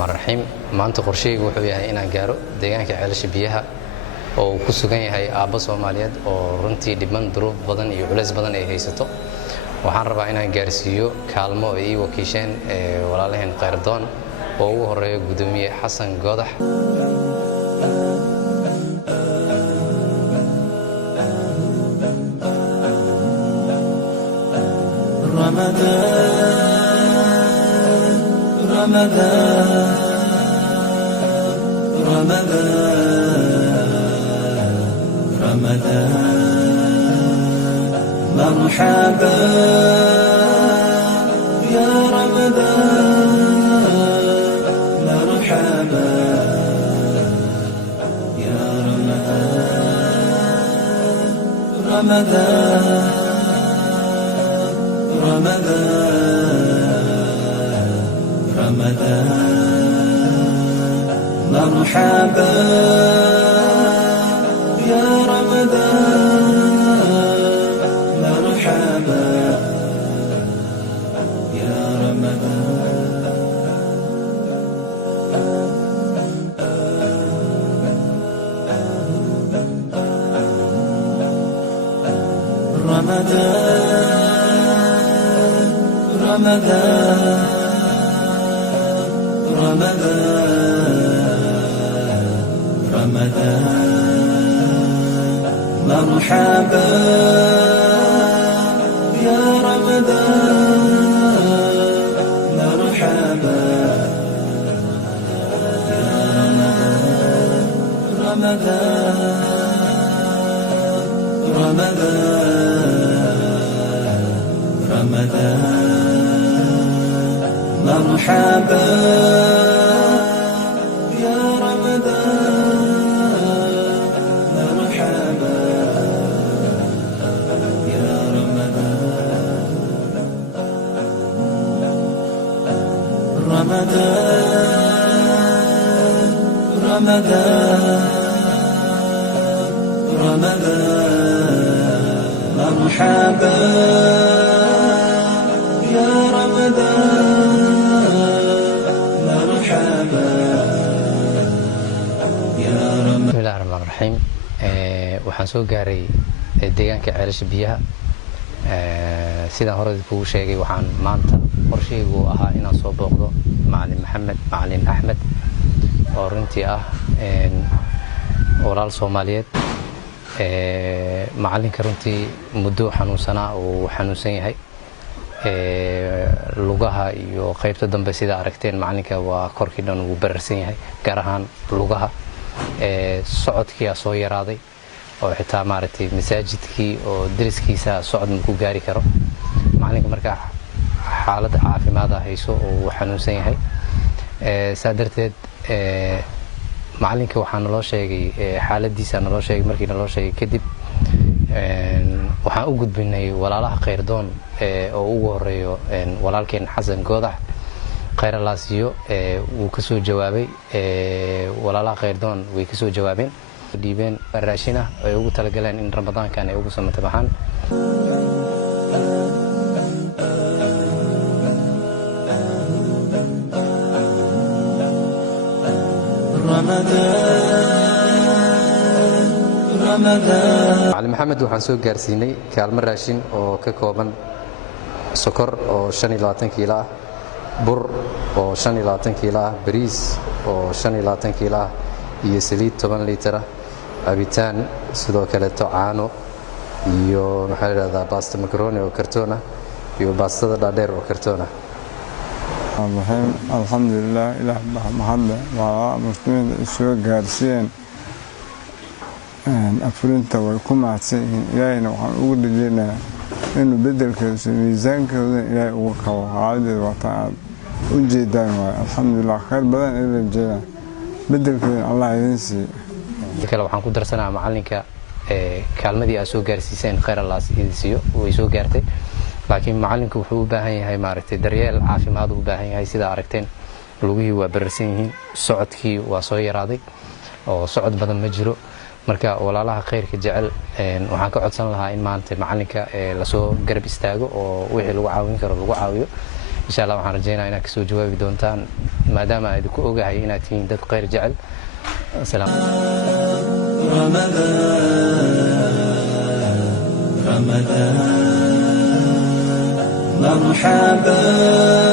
الرحيم maanta qorsheygu wuxuu yahay inaan gaaro deegaanka ceelasha biyaha oo uu ku sugan yahay aabba Soomaaliyeed oo runtii dhiban duruuf badan iyo culays badan ay haysato waxaan rabaa inaan gaarsiiyo kaalmo ay wakiisheen walaalaheen Qayrdoon oo ugu horeeyo gudoomiye Xasan Goodax رمضان مرحبا يا رمضان مرحبا يا رمضان رمضان مرحبا يا رمضان مرحبا يا رمضان مرحبا يا رمضان مرحبا يا رمضان مرحبا يا بسم الله الرحمن الرحيم waxaan soo gaaray deegaanka ceelasha biyaha sidaan hore kugu sheegay waxaan maanta qorsheygu ahaa inaan soo booqdo macallin Maxamed macallin Axmed oo runtii ah walaal Soomaaliyeed macallinka runtii muddo xanuunsanaa oo xanuunsan yahay lugaha iyo qaybta dambe sida aragteen macallinka waa korkii dhan uu bararsan yahay gaar ahaan lugaha socodkii soo yaraaday oo xitaa maaragtay masaajidkii oo dariskiisa socod ku gaari karo macallinka marka xaalad caafimaad hayso oo xanuunsan yahay saadarteed macallinka waxaan loo sheegay xaaladiisa naloo sheegay markii naloo sheegay kadib waxaan u gudbinay walaalaha Qayrdoon oo ugu horeeyo walaalkeen Xasan Goodax Qayralaasiyo uu ka soo jawaabay walaalaha Qayrdoon way ka soo jawaabeen dhiibeen raashina ay ugu talagaleen in Ramadaankan ay ugu samatabaxaan Macallin Maxamed waxaan soo gaarsiinay kaalmo raashin oo ka kooban sokor oo 25 kiilo ah bur oo 25 kiilo ah bariis oo 25 kiilo ah iyo saliid 10 litir ah abitaan sidoo kale caano iyo maxaa la yiraahdaa pasta macaroni oo kartoon ah iyo baastada dhaadheer oo kartoon ah alxamdulilah ilaah mahadle waa muslimiinta soo gaarsiiyeen afurinta way ku mahadsan yihiin ilaahayna waxaan ugu dhajeynayaa inuu bedelkeedu miisaankooda ilaahay ugu qabo xaaladeeda waataan aad u jeedaan waay alxamdulilah khayr badan ila jeedaan bedelkeeda allah idin siiyo kale waxaan ku darsanaa macallinka kaalmadii aad soo gaarsiiseen khayr allah idin siiyo way soo gaartay laakiin macallinku wuxuu u baahan yahay maaragtay daryeel caafimaad u baahan yahay sida aragteen lugihii waa bararsan yihiin socodkii waa soo yaraaday oo socod badan ma jiro marka walaalaha khayrka jecel waxaan ka codsan lahaa in maanta macallinka la soo garab istaago oo wixii lagu caawin karo lagu caawiyo insha Allah waxaan rajeynayaa inaad kasoo jawaabi doontaan maadaama aad ku ogahay inaad tihiin dad khayr jecel. Asalaam رمضان مرحبا